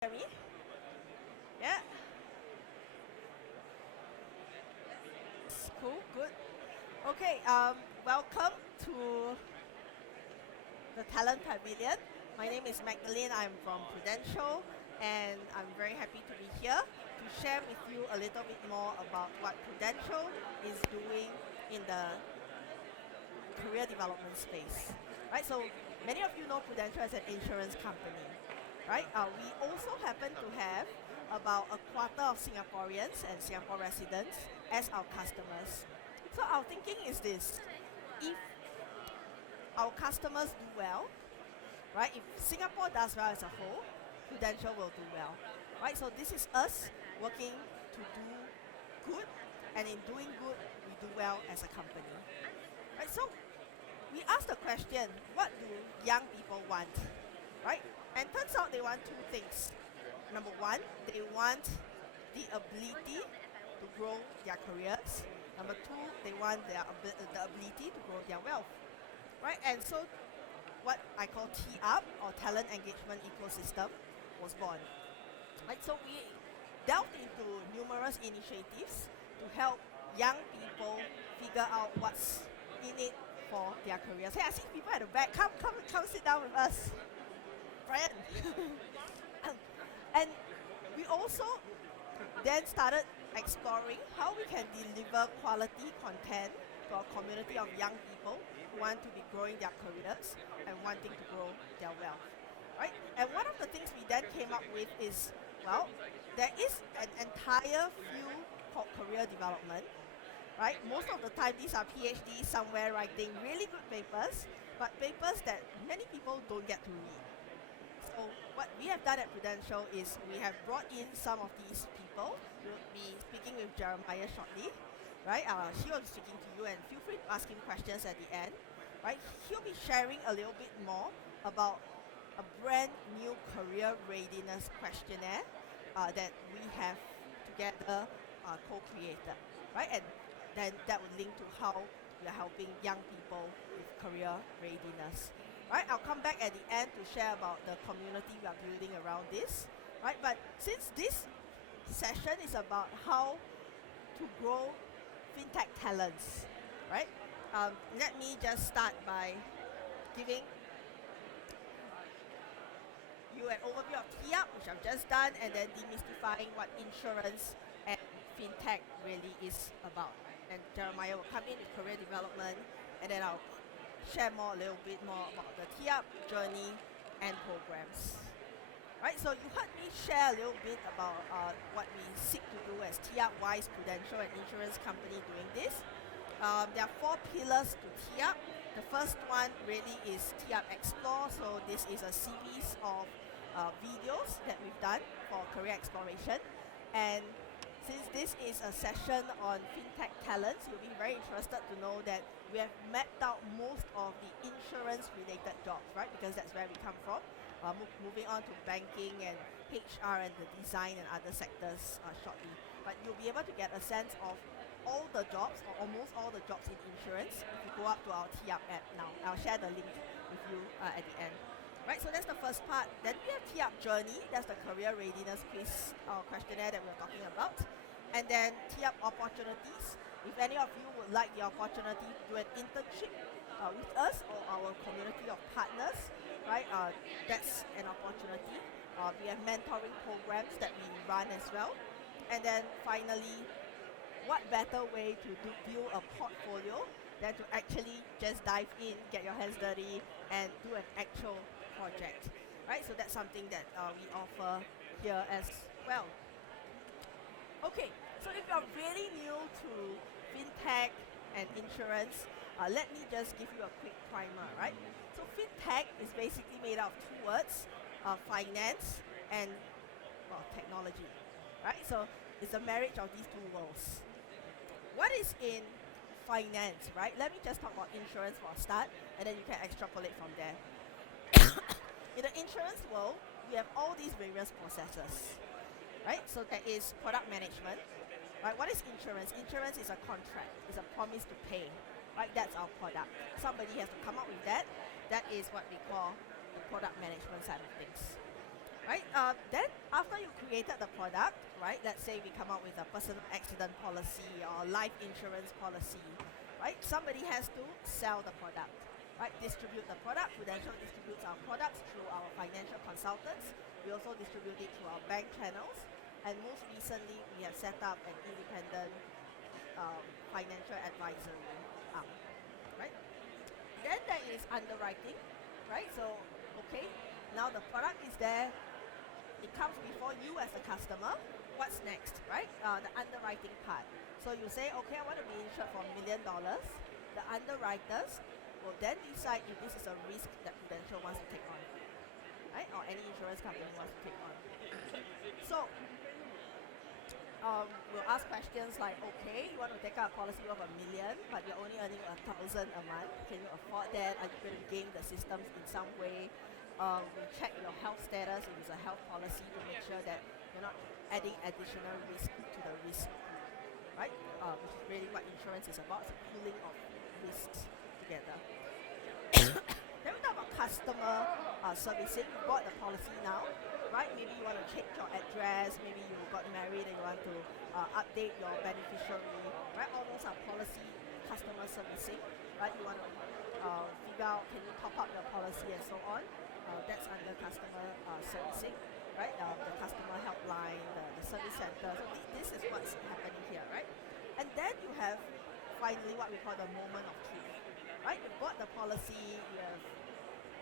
Hear me? Yeah. Cool. Good. Okay. Welcome to the Talent Pavilion. My name is Magdalene. I'm from Prudential, and I'm very happy to be here to share with you a little bit more about what Prudential is doing in the career development space. Right. So many of you know Prudential as an insurance company. Right. We also happen to have about a quarter of Singaporeans and Singapore residents as our customers. So our thinking is this: if our customers do well, right? If Singapore does well as a whole, Prudential will do well, right? So this is us working to do good, and in doing good, we do well as a company, right? So we asked the question: what do young people want, right? And turns out they want two things. Number one, they want the ability to grow their careers. Number two, they want the ability to grow their wealth, right? And so what I call T-UP, or Talent Engagement Ecosystem, was born. Right? So we delved into numerous initiatives to help young people figure out what's in it for their careers. Hey, I see people at the back. Come sit down with us, Brian. And we also then started exploring how we can deliver quality content to a community of young people who want to be growing their careers and wanting to grow their wealth, right? And one of the things we then came up with is, well, there is an entire field called career development, right? Most of the time, these are PhDs somewhere writing really good papers, but papers that many people don't get to read. So what we have done at Prudential is we have brought in some of these people. We'll be speaking with Jeremiah shortly, right? He will be speaking to you, and feel free to ask him questions at the end, right? He'll be sharing a little bit more about a brand new career readiness questionnaire that we have together co-created, right? And then that will link to how we are helping young people with career readiness. Right, I'll come back at the end to share about the community we are building around this. Right, but since this session is about how to grow FinTech talents, right? Let me just start by giving you an overview of T-UP, which I've just done, and then demystifying what insurance and FinTech really is about. And Jeremiah will come in with career development, and then I'll share a little bit more about the T-UP journey and programs. Right, so you heard me share a little bit about what we seek to do as T-UP, why is Prudential, an insurance company, doing this. There are 4 pillars to T-UP. The first one really is T-UP Explore. So this is a series of videos that we've done for career exploration. And since this is a session on FinTech talents, you'll be very interested to know that we have mapped out most of the insurance-related jobs, right? Because that's where we come from. Moving on to banking and HR and the design and other sectors shortly. But you'll be able to get a sense of all the jobs, or almost all the jobs in insurance, if you go up to our T-UP app now. I'll share the link with you at the end. Right, so that's the first part. Then we have T-UP Journey. That's the career readiness quiz questionnaire that we're talking about. And then T-UP Opportunities. If any of you would like the opportunity to do an internship with us or our community of partners, right, that's an opportunity. We have mentoring programs that we run as well. And then finally, what better way to build a portfolio than to actually just dive in, get your hands dirty, and do an actual project, right? So that's something that we offer here as well. Okay, so if you're really new to FinTech and insurance, let me just give you a quick primer, right? So FinTech is basically made out of 2 words, finance and, well, technology, right? So it's a marriage of these 2 worlds. What is in finance, right? Let me just talk about insurance for a start, and then you can extrapolate from there. In the insurance world, we have all these various processes, right? So there is product management, right? What is insurance? Insurance is a contract, it's a promise to pay, right? That's our product. Somebody has to come up with that. That is what we call the product management side of things, right? Then after you created the product, right? Let's say we come up with a personal accident policy or life insurance policy, right? Somebody has to sell the product, right? Distribute the product. Prudential distributes our products through our financial consultants. We also distribute it through our bank channels. And most recently, we have set up an independent financial advisory arm, right? Then there is underwriting, right? So, okay, now the product is there. It comes before you as a customer. What's next, right? The underwriting part. So you say, okay, I want to be insured for $1 million. The underwriters will then decide if this is a risk that Prudential wants to take on, right? Or any insurance company wants to take on. So we'll ask questions like, okay, you want to take out a policy of $1 million, but you're only earning $1,000 a month. Can you afford that? Are you going to game the systems in some way? We check your health status if it's a health policy to make sure that you're not adding additional risk to the risk pool, right? Which is really what insurance is about, it's a pooling of risks together. Then we talk about customer servicing. You bought the policy now, right? Maybe you want to change your address, maybe you got married and you want to update your beneficiary, right? All those are policy customer servicing, right? You want to figure out, can you top up your policy and so on. That's under customer servicing, right? The customer helpline, the service center. So this is what's happening here, right? And then you have finally what we call the moment of truth, right? You bought the policy, you have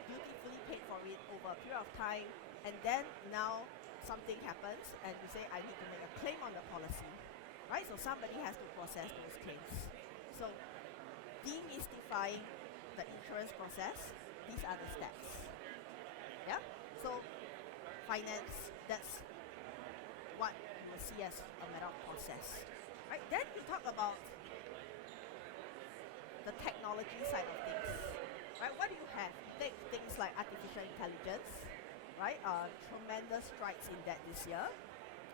dutifully paid for it over a period of time, and then now something happens and you say, I need to make a claim on the policy, right? So somebody has to process those claims. So demystifying the insurance process, these are the steps. Yeah? So finance, that's what you will see as a matter of process. Right? Then you talk about the technology side of things. Right? What do you have? You take things like artificial intelligence, right? Tremendous strides in that this year.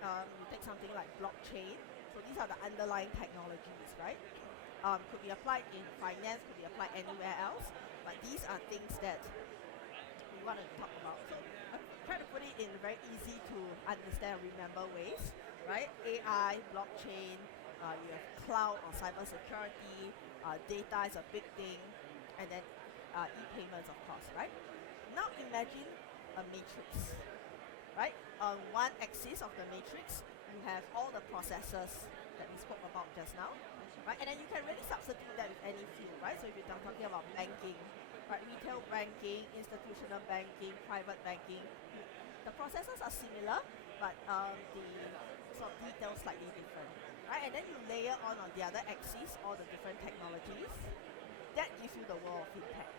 You take something like blockchain. So these are the underlying technologies, right? Could be applied in finance, could be applied anywhere else, but these are things that we want to talk about. So I'm trying to put it in very easy to understand and remember ways, right? AI, blockchain, you have cloud or cybersecurity, data is a big thing, and then e-payments, of course, right? Now imagine a matrix, right? On one axis of the matrix, you have all the processes that we spoke about just now, right? And then you can really substitute that with any field, right? So if you're talking about banking, right, retail banking, institutional banking, private banking, the processes are similar, but the sort of details slightly different, right? And then you layer on the other axis all the different technologies. That gives you the world of FinTech,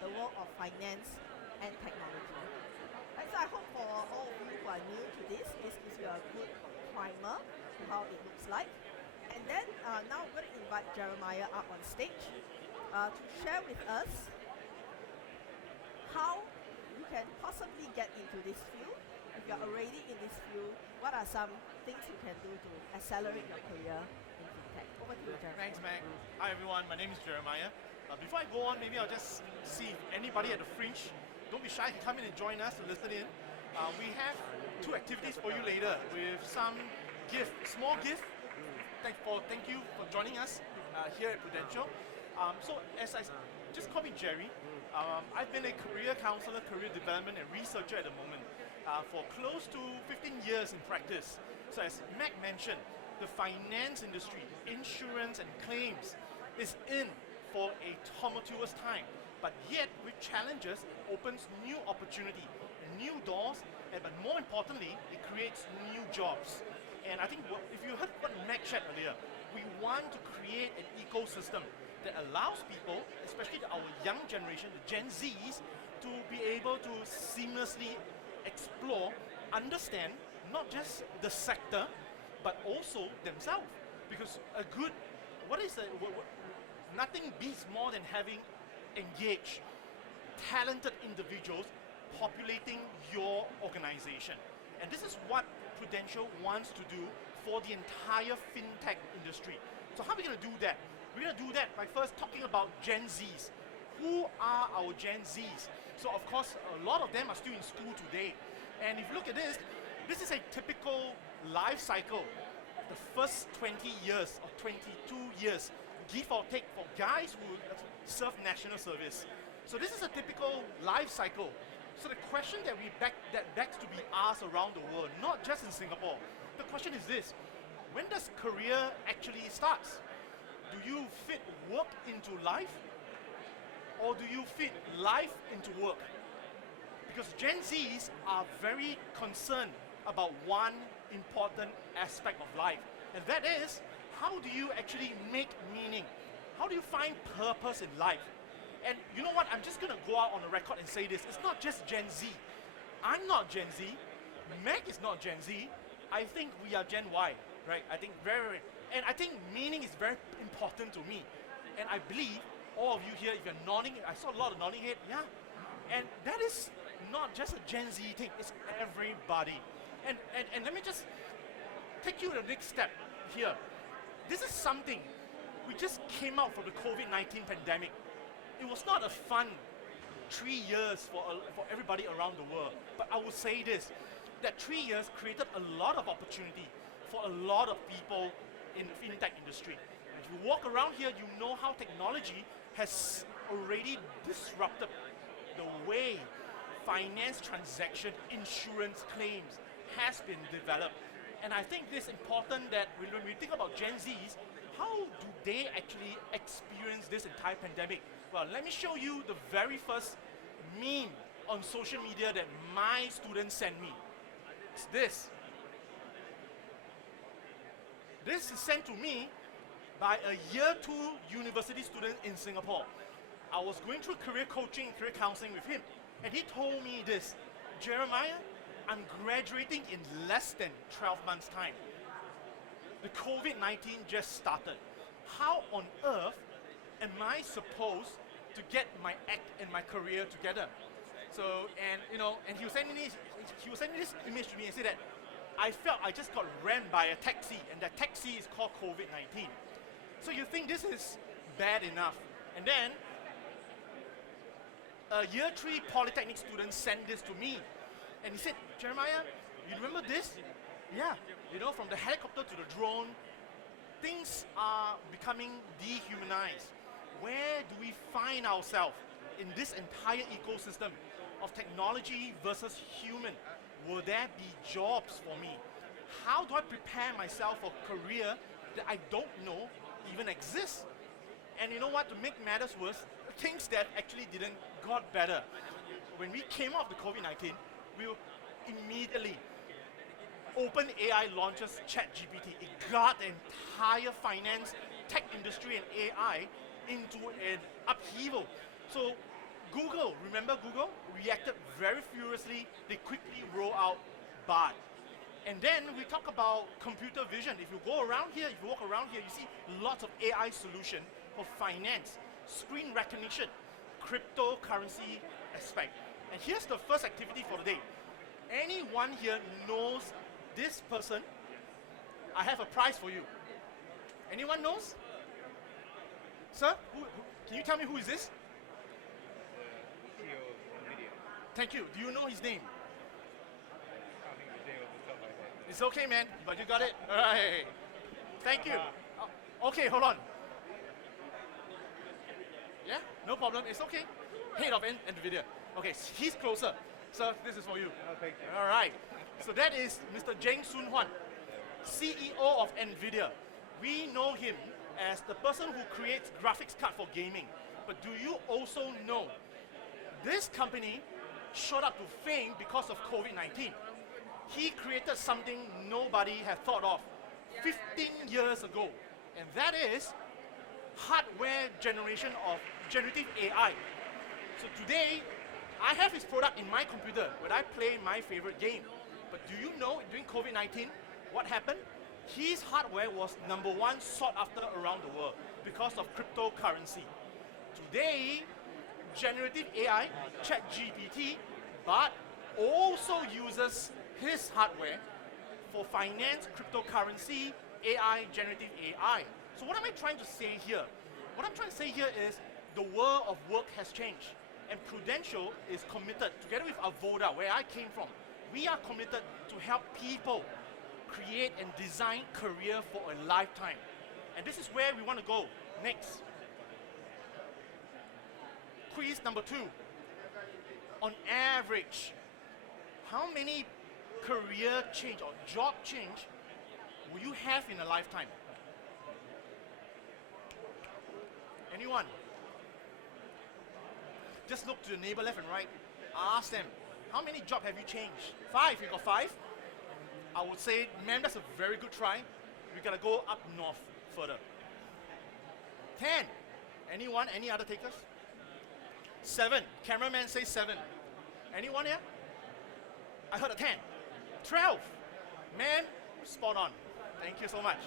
the world of finance and technology. Right, so I hope for all of you who are new to this gives you a good primer to how it looks like. And then now I'm going to invite Jeremiah up on stage to share with us how you can possibly get into this field. If you're already in this field, what are some things you can do to accelerate your career in FinTech? Over to you, Jeremiah. Thanks, Mag. Hi, everyone. My name is Jeremiah. Before I go on, maybe I'll just see if anybody at the fringe, don't be shy, can come in and join us to listen in. We have two activities for you later with some gift, small gift. Thank you for joining us here at Prudential. So as I just call me Jerry, I've been a career counselor, career development and researcher at the moment for close to 15 years in practice. So as Mac mentioned, the finance industry, insurance and claims is in for a tumultuous time. But yet with challenges, it opens new opportunity, new doors, but more importantly, it creates new jobs. And I think if you heard what Mac shared earlier, we want to create an ecosystem that allows people, especially our young generation, the Gen Zs, to be able to seamlessly explore, understand not just the sector, but also themselves. Because nothing beats more than having engaged, talented individuals populating your organization. And this is what Prudential wants to do for the entire FinTech industry. So how are we going to do that? We're going to do that by first talking about Gen Zs. Who are our Gen Zs? So of course, a lot of them are still in school today. And if you look at this, this is a typical life cycle. The first 20 years or 22 years, give or take, for guys who serve national service. So this is a typical life cycle. So the question that begs to be asked around the world, not just in Singapore, the question is this: when does career actually start? Do you fit work into life, or do you fit life into work? Because Gen Zs are very concerned about one important aspect of life, and that is, how do you actually make meaning? How do you find purpose in life? And you know what, I'm just going to go out on the record and say this: it's not just Gen Z. I'm not Gen Z. Meg is not Gen Z. I think we are Gen Y, right? I think and I think meaning is very important to me. And I believe all of you here, if you're nodding, I saw a lot of nodding head, yeah. And that is not just a Gen Z thing, it's everybody. And let me just take you to the next step here. This is something, we just came out from the COVID-19 pandemic. It was not a fun 3 years for everybody around the world. But I will say this, that 3 years created a lot of opportunity for a lot of people in the FinTech industry. If you walk around here, you know how technology has already disrupted the way finance transaction, insurance claims has been developed. And I think this is important that when we think about Gen Zs, how do they actually experience this entire pandemic? Well, let me show you the very first meme on social media that my students sent me. It's this. This is sent to me by a year 2 university student in Singapore. I was going through career coaching, career counseling with him, and he told me this: Jeremiah, I'm graduating in less than 12 months' time. The COVID-19 just started. How on earth am I supposed to get my act and my career together? So, and you know, and he was sending this image to me and said that I felt I just got rammed by a taxi, and that taxi is called COVID-19. So you think this is bad enough, and then a year 3 polytechnic student sent this to me, and he said, Jeremiah, you remember this? Yeah, you know, from the helicopter to the drone, things are becoming dehumanized. Where do we find ourselves in this entire ecosystem of technology versus human? Will there be jobs for me? How do I prepare myself for a career that I don't know even exists? And you know what, to make matters worse, things that actually didn't got better. When we came out of the COVID-19, we immediately OpenAI launches ChatGPT. It got the entire finance, tech industry and AI into an upheaval. So Google, remember Google? Reacted very furiously. They quickly roll out Bard. And then we talk about computer vision. If you go around here, if you walk around here, you see lots of AI solution for finance, screen recognition, cryptocurrency aspect. And here's the first activity for the day. Anyone here knows this person? I have a prize for you. Anyone knows? Sir, can you tell me who is this? Thank you. Do you know his name? It's okay, man, but you got it? All right. Thank you. Okay, hold on. Yeah, no problem. It's okay. Head of NVIDIA. Okay, he's closer. Sir, this is for you. Oh, thank you. All right. So that is Mr. Jeng Soon Hwan, CEO of NVIDIA. We know him as the person who creates graphics card for gaming. But do you also know this company shot up to fame because of COVID-19? He created something nobody had thought of 15 years ago, and that is hardware generation of generative AI. So today, I have his product in my computer when I play my favorite game. But do you know, during COVID-19, what happened? His hardware was #1 sought after around the world because of cryptocurrency. Today, generative AI, ChatGPT, but also uses his hardware for finance, cryptocurrency, AI, generative AI. So what am I trying to say here? What I'm trying to say here is the world of work has changed. And Prudential is committed, together with Avodah, where I came from, We are committed to help people create and design career for a lifetime. And this is where we want to go next. Quiz number 2. On average, how many career change or job change will you have in a lifetime? Anyone? Just look to the neighbor left and right. Ask them, how many jobs have you changed? 5, you got 5? I would say, man, that's a very good try. We gotta go up north further. 10. Anyone? Any other takers? 7. Cameraman says 7. Anyone here? I heard a 10. 12. Man, spot on. Thank you so much.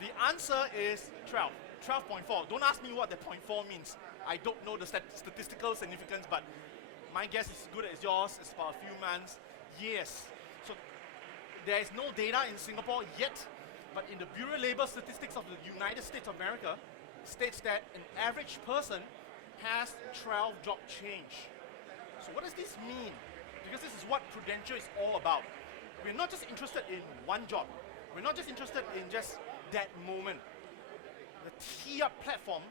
The answer is 12. 12.4. Don't ask me what the 0.4 means. I don't know the statistical significance, but my guess is as good as yours. It's about a few months. Yes. So there is no data in Singapore yet, but in the Bureau of Labor Statistics of the United States of America states that an average person has 12 job change. So what does this mean? Because this is what Prudential is all about. We're not just interested in one job. We're not just interested in just that moment. The T-Up platform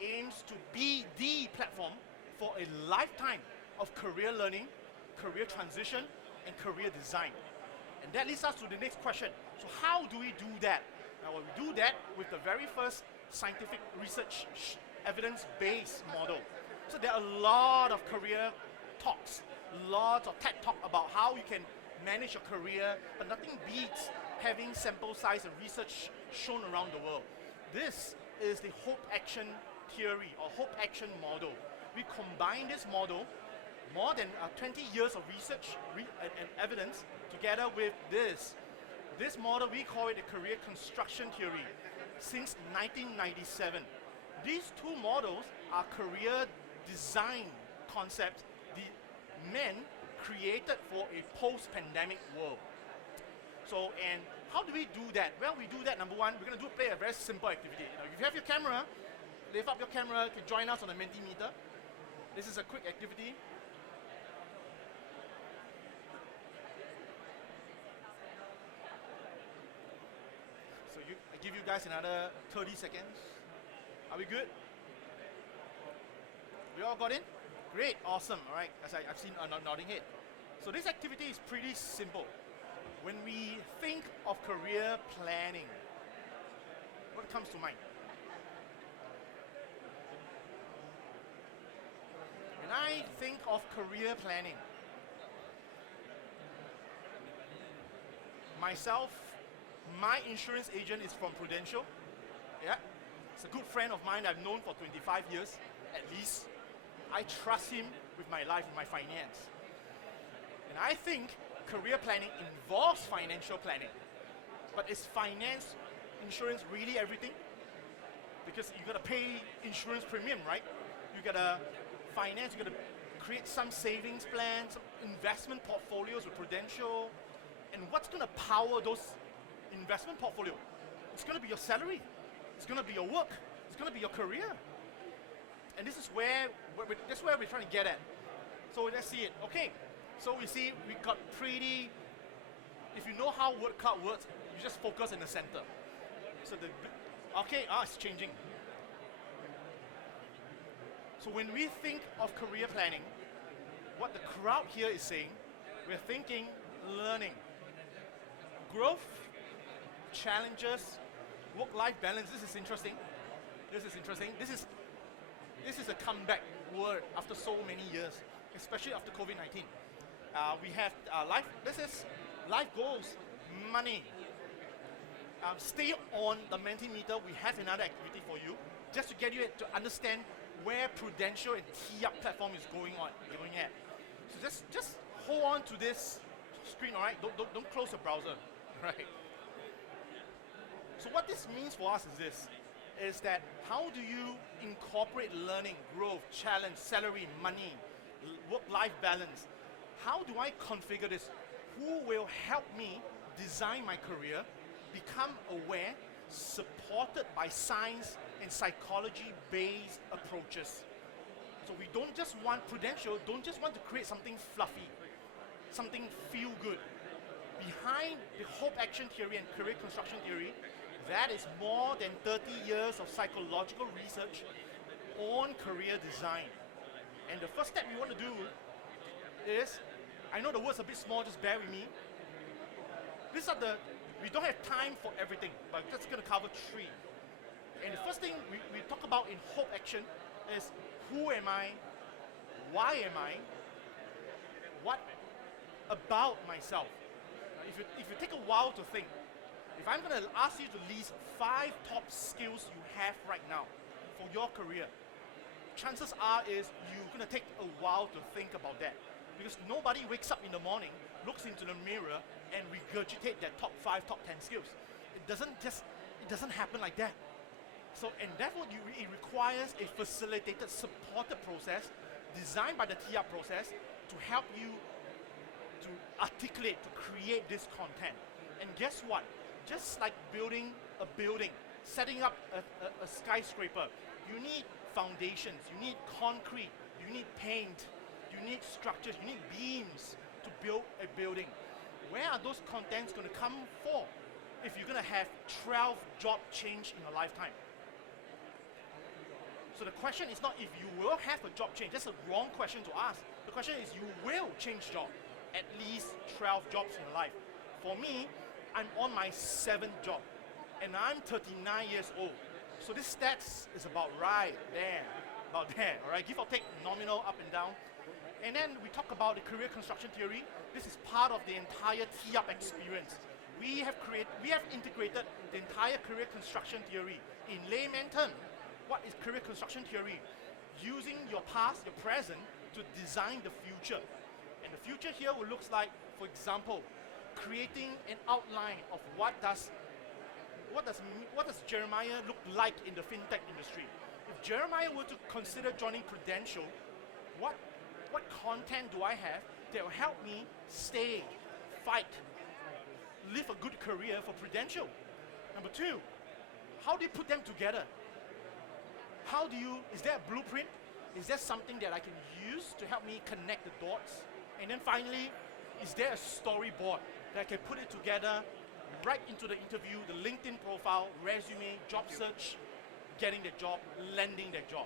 aims to be the platform for a lifetime of career learning, career transition, and career design. And that leads us to the next question. So how do we do that? Now, we do that with the very first scientific research evidence-based model. So there are a lot of career talks, lots of TED talk about how you can manage your career, but nothing beats having sample size and research shown around the world. This is the hope action theory or hope action model. We combine this model, more than 20 years of research and evidence, together with this. This model, we call it the career construction theory since 1997. These two models are career design concepts the men created for a post-pandemic world. So, and how do we do that? Well, we do that, number one, we're going to play a very simple activity. Now, if you have your camera, lift up your camera, you can join us on the Mentimeter. This is a quick activity. So I give you guys another 30 seconds. Are we good? We all got in? Great, awesome, all right, as I've seen a nodding head. So this activity is pretty simple. When we think of career planning, what comes to mind? When I think of career planning, myself, my insurance agent is from Prudential. Yeah, it's a good friend of mine I've known for 25 years, at least. I trust him with my life, with my finance. And I think career planning involves financial planning. But is finance, insurance really everything? Because you gotta pay insurance premium, right? You gotta finance, you gotta create some savings plans, some investment portfolios with Prudential. And what's gonna power those investment portfolio? It's gonna be your salary. It's gonna be your work. It's gonna be your career. And this is where we're trying to get at. So let's see it. Okay, so we see we got pretty, if you know how word cloud works, you just focus in the center. So it's changing. So when we think of career planning, what the crowd here is saying, we're thinking learning, growth, challenges, work-life balance. This is interesting. This is a comeback word after so many years, especially after COVID-19. We have life goals, money. Stay on the Mentimeter. We have another activity for you, just to get you to understand where Prudential and T-Up platform is going at. So just hold on to this screen, all right? Don't close the browser, right? So what this means for us is that how do you incorporate learning, growth, challenge, salary, money, work-life balance? How do I configure this? Who will help me design my career, become aware, supported by science and psychology-based approaches? So we don't just want Prudential, don't just want to create something fluffy, something feel good. Behind the hope action theory and career construction theory, that is more than 30 years of psychological research on career design. And the first step we want to do is, I know the word's a bit small, just bear with me. We don't have time for everything, but we're just going to cover 3. And the first thing we talk about in hope action is, who am I? Why am I? What about myself? If you take a while to think, if I'm going to ask you to list 5 top skills you have right now for your career, chances are is you're going to take a while to think about that. Because nobody wakes up in the morning, looks into the mirror, and regurgitate their top 5, top 10 skills. It doesn't happen like that. So, and therefore it requires a facilitated, supported process designed by the TIA process to help you to articulate, to create this content. And guess what? Just like building a building, setting up a skyscraper, you need foundations, you need concrete, you need paint, you need structures, you need beams to build a building. Where are those contents going to come for if you're going to have 12 job change in a lifetime? So the question is not if you will have a job change. That's a wrong question to ask. The question is you will change job, at least 12 jobs in life. For me, I'm on my 7th job, and I'm 39 years old. So this stats is about right there, all right? Give or take nominal up and down. And then we talk about the career construction theory. This is part of the entire TIAP experience. We have integrated the entire career construction theory. In layman terms, what is career construction theory? Using your past, your present, to design the future. And the future here will look like, for example, creating an outline of what does Jeremiah look like in the FinTech industry. If Jeremiah were to consider joining Prudential, what content do I have that will help me stay, fight, live a good career for Prudential? Number 2, how do you put them together? Is there a blueprint? Is there something that I can use to help me connect the dots? And then finally, is there a storyboard that I can put it together right into the interview, the LinkedIn profile, resume, job search, getting the job, landing the job?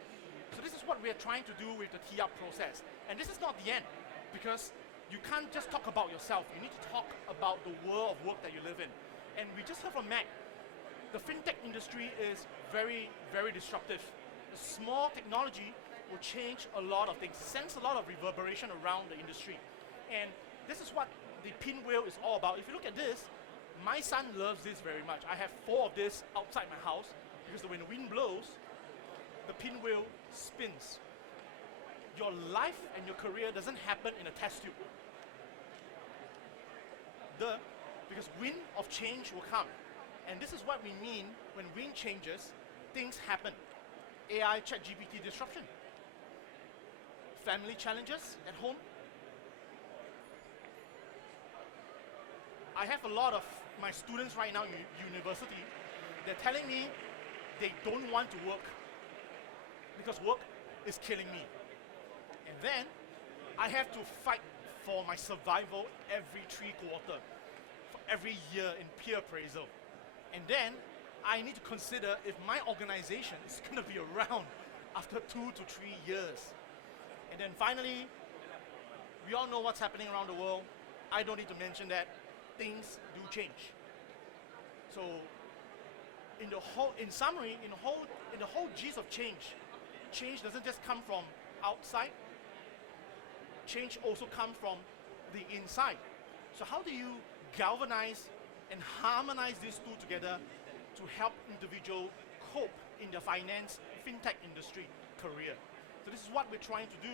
So this is what we're trying to do with the TIAP process. And this is not the end, because you can't just talk about yourself. You need to talk about the world of work that you live in. And we just heard from Mac. The FinTech industry is very, very disruptive. A small technology will change a lot of things, sends a lot of reverberation around the industry. And this is what the pinwheel is all about. If you look at this, my son loves this very much. I have 4 of this outside my house, because when the wind blows, the pinwheel spins. Your life and your career doesn't happen in a test tube. Because wind of change will come. And this is what we mean when wind changes, things happen. AI, ChatGPT disruption. Family challenges at home. I have a lot of my students right now in university. They're telling me they don't want to work because work is killing me. And then I have to fight for my survival every 3 quarters, for every year in peer appraisal. And then I need to consider if my organization is going to be around after 2 to 3 years. And then finally, we all know what's happening around the world. I don't need to mention that. Things do change. So in summary, in the whole gist of change doesn't just come from outside. Change also comes from the inside. So how do you galvanize and harmonize these two together to help individuals cope in the finance, FinTech industry career? So this is what we're trying to do.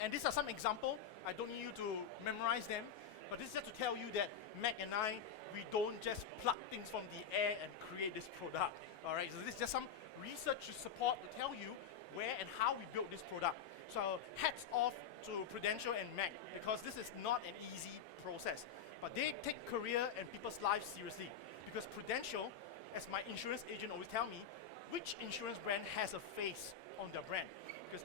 And these are some examples. I don't need you to memorize them, but this is just to tell you that Mac and I, we don't just pluck things from the air and create this product. All right, so this is just some research to support, to tell you where and how we built this product. So hats off to Prudential and Mac, because this is not an easy process. But they take career and people's lives seriously, because Prudential, as my insurance agent always tell me, which insurance brand has a face on their brand? Because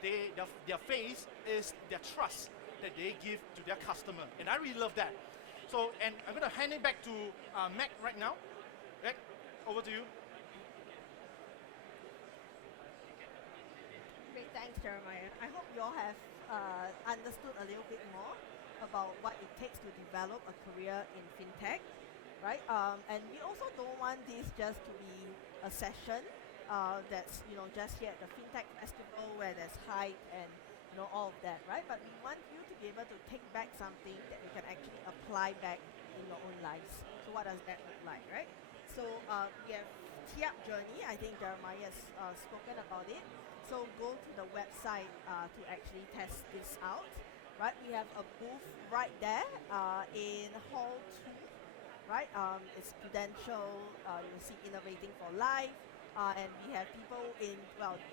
their face is their trust, that they give to their customer. And I really love that. So, and I'm going to hand it back to Mac right now. Mac, over to you. Great, thanks, Jeremiah. I hope you all have understood a little bit more about what it takes to develop a career in FinTech, right? And we also don't want this just to be a session that's just here at the FinTech Festival where there's hype and all of that, right? But we want you to be able to take back something that you can actually apply back in your own lives. So what does that look like, right? So we have Tee-Up Journey. I think Jeremiah has spoken about it. So go to the website to actually test this out, right? We have a booth right there in Hall 2, right? It's Prudential. You'll see Innovating for Life. And we have people in,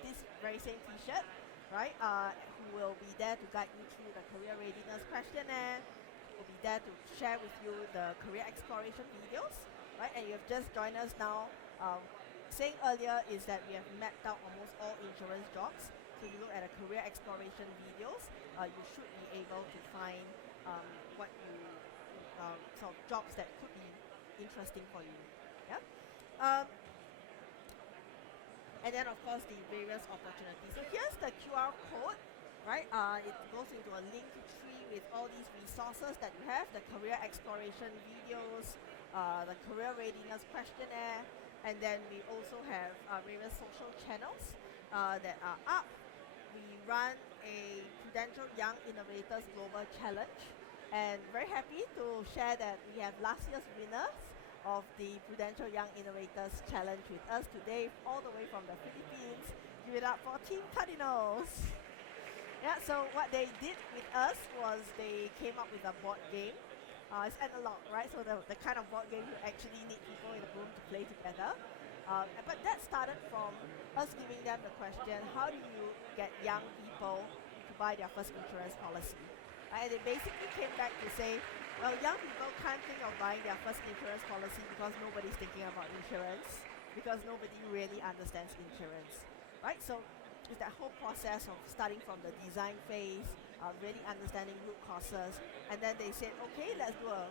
this very same t-shirt, right? Who will be there to guide you through the career readiness questionnaire. Will be there to share with you the career exploration videos, right? And you have just joined us now. Saying earlier is that we have mapped out almost all insurance jobs. So you look at the career exploration videos, you should be able to find what you sort of jobs that could be interesting for you. Yeah. And then of course the various opportunities. So here's the QR code, right? It goes into a link tree with all these resources that you have, the career exploration videos, the career readiness questionnaire, and then we also have various social channels that are up. We run a Prudential Young Innovators Global Challenge, and very happy to share that we have last year's winners of the Prudential Young Innovators Challenge with us today, all the way from the Philippines. Give it up for Team Cardinals. Yeah, so what they did with us was they came up with a board game. It's analog, right? So the kind of board game you actually need people in the room to play together. But that started from us giving them the question, how do you get young people to buy their first insurance policy? And they basically came back to say, well, young people can't think of buying their first insurance policy because nobody's thinking about insurance, because nobody really understands insurance, right? So it's that whole process of starting from the design phase, really understanding root causes, and then they said, okay, let's do a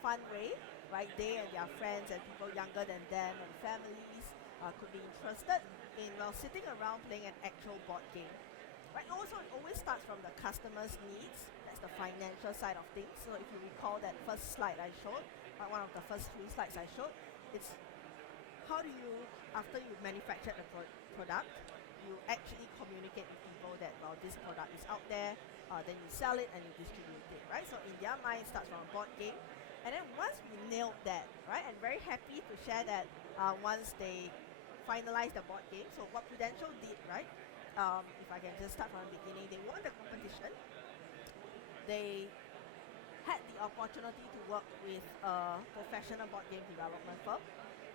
fun way, right? They and their friends and people younger than them and families could be interested in sitting around playing an actual board game, right? Also, it always starts from the customer's needs. The financial side of things. So if you recall that first slide I showed, one of the first 3 slides I showed, it's how do you, after you manufacture the product, you actually communicate with people that, well, this product is out there, then you sell it and you distribute it, right? So in their mind, it starts from a board game. And then once we nailed that, right, and very happy to share that once they finalized the board game, so what Prudential did, right, if I can just start from the beginning, they won the competition. They had the opportunity to work with a professional board game development firm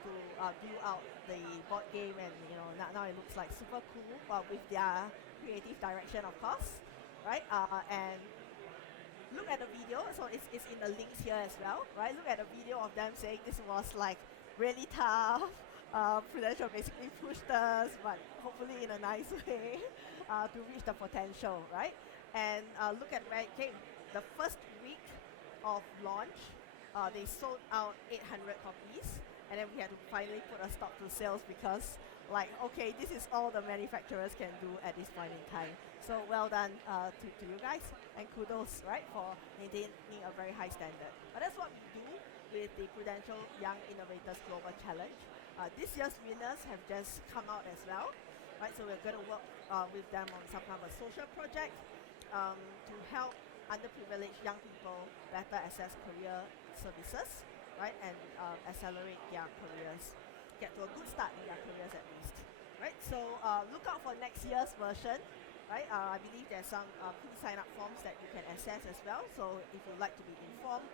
to build out the board game, and now it looks like super cool with their creative direction, of course, right? And look at the video. So it's in the links here as well, right? Look at the video of them saying this was like really tough. Prudential basically pushed us, but hopefully in a nice way, to reach the potential, right? And look at where it came. The first week of launch, they sold out 800 copies, and then we had to finally put a stop to sales because, okay, this is all the manufacturers can do at this point in time. So well done to you guys, and kudos, right, for maintaining a very high standard. But that's what we do with the Prudential Young Innovators Global Challenge. This year's winners have just come out as well, right? So we're going to work with them on some kind of a social project to help underprivileged young people better access career services, right, and accelerate their careers, get to a good start in their careers at least, right? So look out for next year's version, right? I believe there's some pre-sign-up forms that you can access as well. So if you'd like to be informed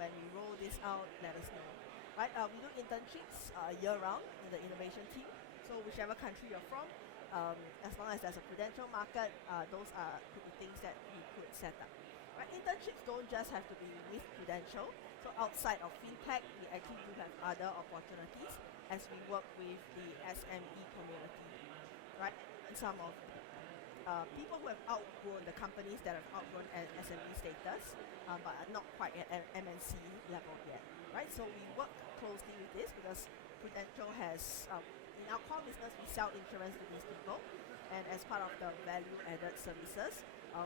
when we roll this out, let us know, right? We do internships year-round in the innovation team. So whichever country you're from, as long as there's a Prudential market, those could be things that we could set up. Right? Internships don't just have to be with Prudential. So outside of FinTech, we actually do have other opportunities as we work with the SME community, right? And some of people who have outgrown the companies that have outgrown SME status, but are not quite at MNC level yet, right? So we work closely with this because Prudential has, in our core business, we sell insurance to these people, and as part of the value-added services,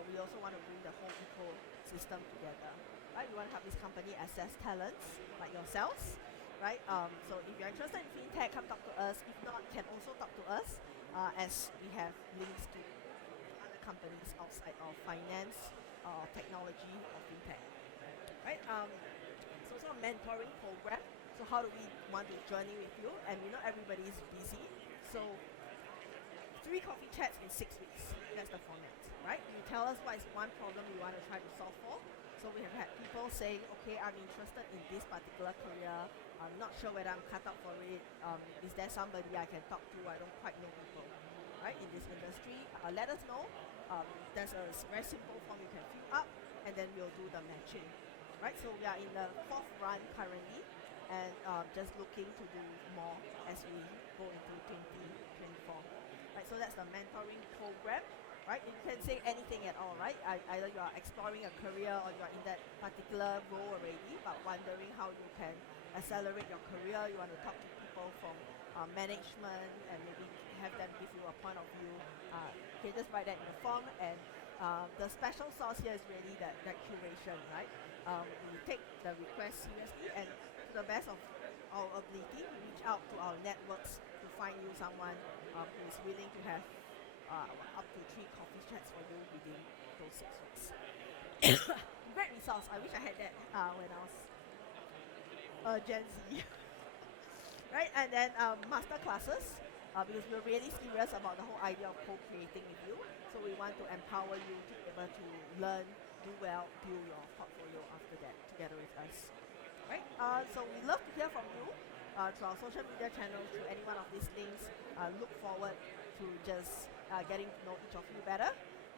we also want to bring the whole ecosystem together, right? We want to help this company access talents like yourselves, right? So if you're interested in FinTech, come talk to us. If not, can also talk to us as we have links to other companies outside of finance, technology, or FinTech, right? It's also a mentoring program. So how do we want to journey with you? And we know everybody is busy, so 3 coffee chats in 6 weeks. That's the format, right? You tell us what is one problem you want to try to solve for. So we have had people saying, okay, I'm interested in this particular career. I'm not sure whether I'm cut out for it. Is there somebody I can talk to? I don't quite know people, right, in this industry. Let us know. There's a very simple form you can fill up, and then we'll do the matching, right? So we are in the 4th run currently, and just looking to do more as we go into 2024. Right, so that's the mentoring program, right? You can say anything at all, right? Either you are exploring a career or you are in that particular role already, but wondering how you can accelerate your career. You want to talk to people from management and maybe have them give you a point of view. You can just write that in the form, and the special sauce here is really that curation, right? We take the request seriously, and to the best of our ability, we reach out to our networks to find you someone who is willing to have up to 3 coffee chats for you within those 6 weeks. Great resource. I wish I had that when I was Gen Z. Right, and then master classes, because we're really serious about the whole idea of co-creating with you. So we want to empower you to be able to learn, do well, build your portfolio after that together with us. Right, so we love to hear from you through our social media channels, through any one of these links. Look forward to just getting to know each of you better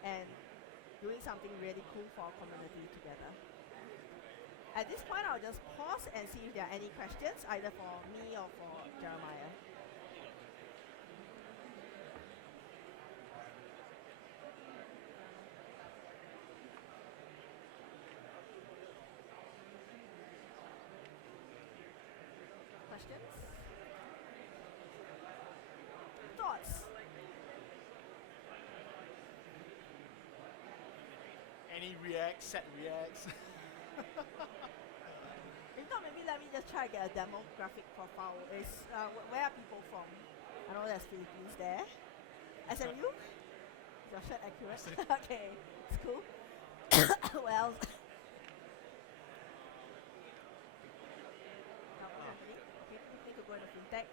and doing something really cool for our community together. At this point, I'll just pause and see if there are any questions, either for me or for Jeremiah. Questions? Thoughts? Any reacts, set reacts? If not, maybe let me just try to get a demographic profile. Where are people from? I know there's Philippines there. SMU? Is your shirt accurate? Okay, it's cool. Well, need to go into FinTech.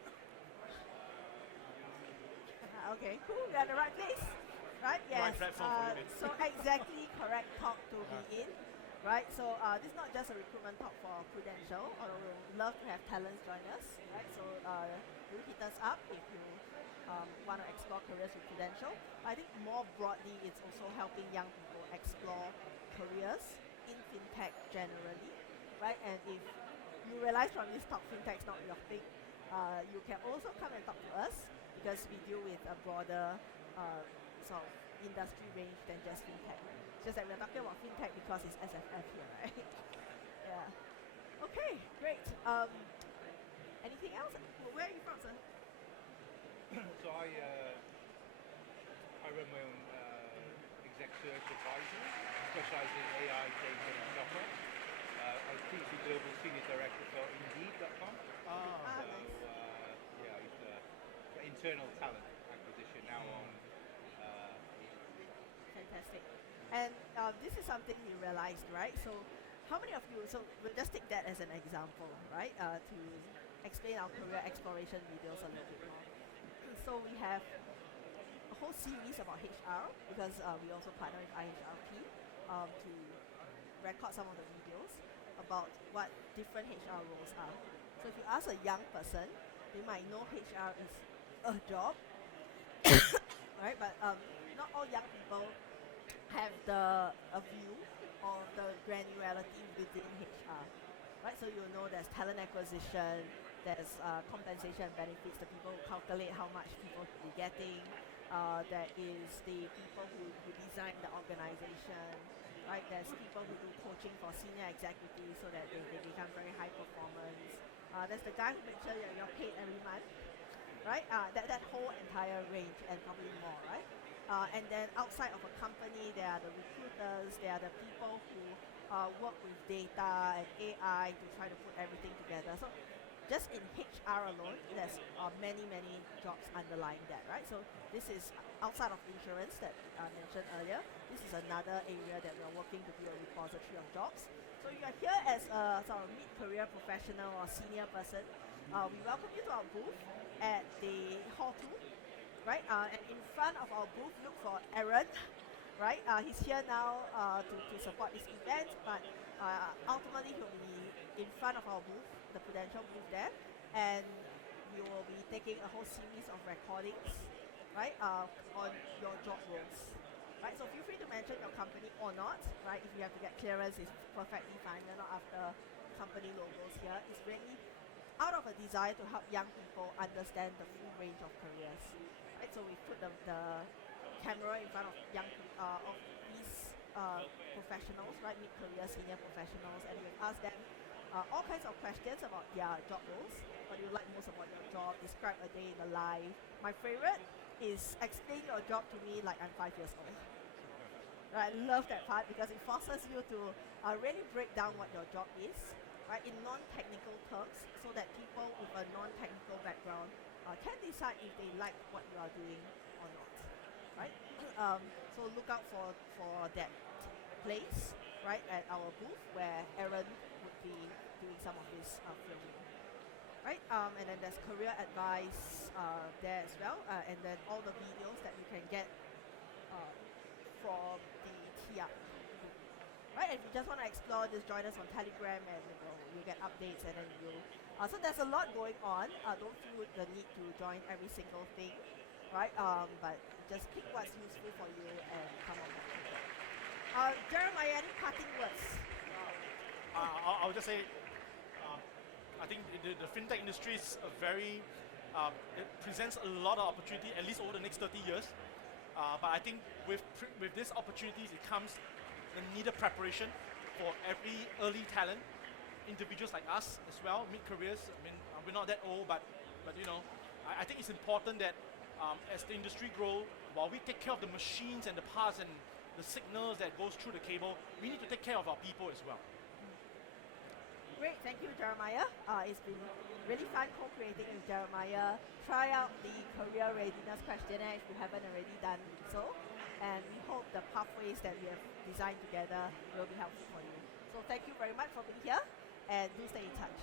Okay, cool. We're at the right place, right? Yes. Right platform for you. So exactly correct talk to be in. Right, so this is not just a recruitment talk for Prudential, although we would love to have talents join us, right? So do hit us up if you want to explore careers with Prudential. I think more broadly, it's also helping young people explore careers in FinTech generally, right? And if you realize from this talk FinTech is not your thing, you can also come and talk to us because we deal with a broader sort of industry range than just FinTech. Just that we're talking about FinTech because it's SFF here, right? Yeah. Okay, great. Anything else? Where are you from, sir? So I run my own exec search advisory, specializing in AI, data, and software. I was previously global senior director for Indeed.com. Nice. Yeah, it's for internal talent acquisition now on. Fantastic. And this is something we realized, right? So how many of you, so we'll just take that as an example, right? To explain our career exploration videos a little bit more. So we have a whole series about HR because we also partner with IHRP to record some of the videos about what different HR roles are. So if you ask a young person, they might know HR is a job, right? But not all young people have a view of the granularity within HR, right? So you'll know there's talent acquisition, there's compensation and benefits, the people who calculate how much people will be getting, There is the people who design the organization, right? There's people who do coaching for senior executives so that they become very high performance. There's the guy who makes sure you're paid every month, right? That whole entire range and probably more, right? And then outside of a company, there are the recruiters, there are the people who work with data and AI to try to put everything together. So just in HR alone, there's many jobs underlying that, right? So this is outside of insurance that I mentioned earlier. This is another area that we're working to be a repository of jobs. So you're here as a sort of mid-career professional or senior person. We welcome you to our booth at the Hall 2, right? And in front of our booth, look for Aaron, right? He's here now to support this event, but ultimately he'll be in front of our booth, the Prudential booth there, and we will be taking a whole series of recordings, right, on your job roles. Right, so feel free to mention your company or not, right? If you have to get clearance, it's perfectly fine. We're not after company logos here. It's really out of a desire to help young people understand the full range of careers. Right, so we put the camera in front of of these professionals, right, mid-career, senior professionals, and we ask them all kinds of questions about their job roles. What do you like most about your job? Describe a day in the life. My favorite is explain your job to me like I'm 5 years old. Right, I love that part because it forces you to really break down what your job is, right, in non-technical terms, so that people with a non-technical background can decide if they like what you are doing or not, right? So look out for that place, right, at our booth where Aaron would be doing some of this filming. Right, and then there's career advice there as well, and then all the videos that you can get from the TIA. Right, and if you just want to explore this, join us on Telegram, and you'll get updates, and then so there's a lot going on. Don't feel the need to join every single thing, right? But just pick what's useful for you and come on with it. Jeremiah, any parting words? I'll just say, I think the fintech industry is it presents a lot of opportunity, at least over the next 30 years. But I think with these opportunities, it comes the needed preparation for every early talent, individuals like us as well, mid-careers. I mean, we're not that old, but I think it's important that as the industry grows, while we take care of the machines and the parts and the signals that goes through the cable, we need to take care of our people as well. Great, thank you, Jeremiah. It's been really fun co-creating with Jeremiah. Try out the career readiness questionnaire if you haven't already done so. And we hope the pathways that we have designed together will be helpful for you. So thank you very much for being here, and do stay in touch.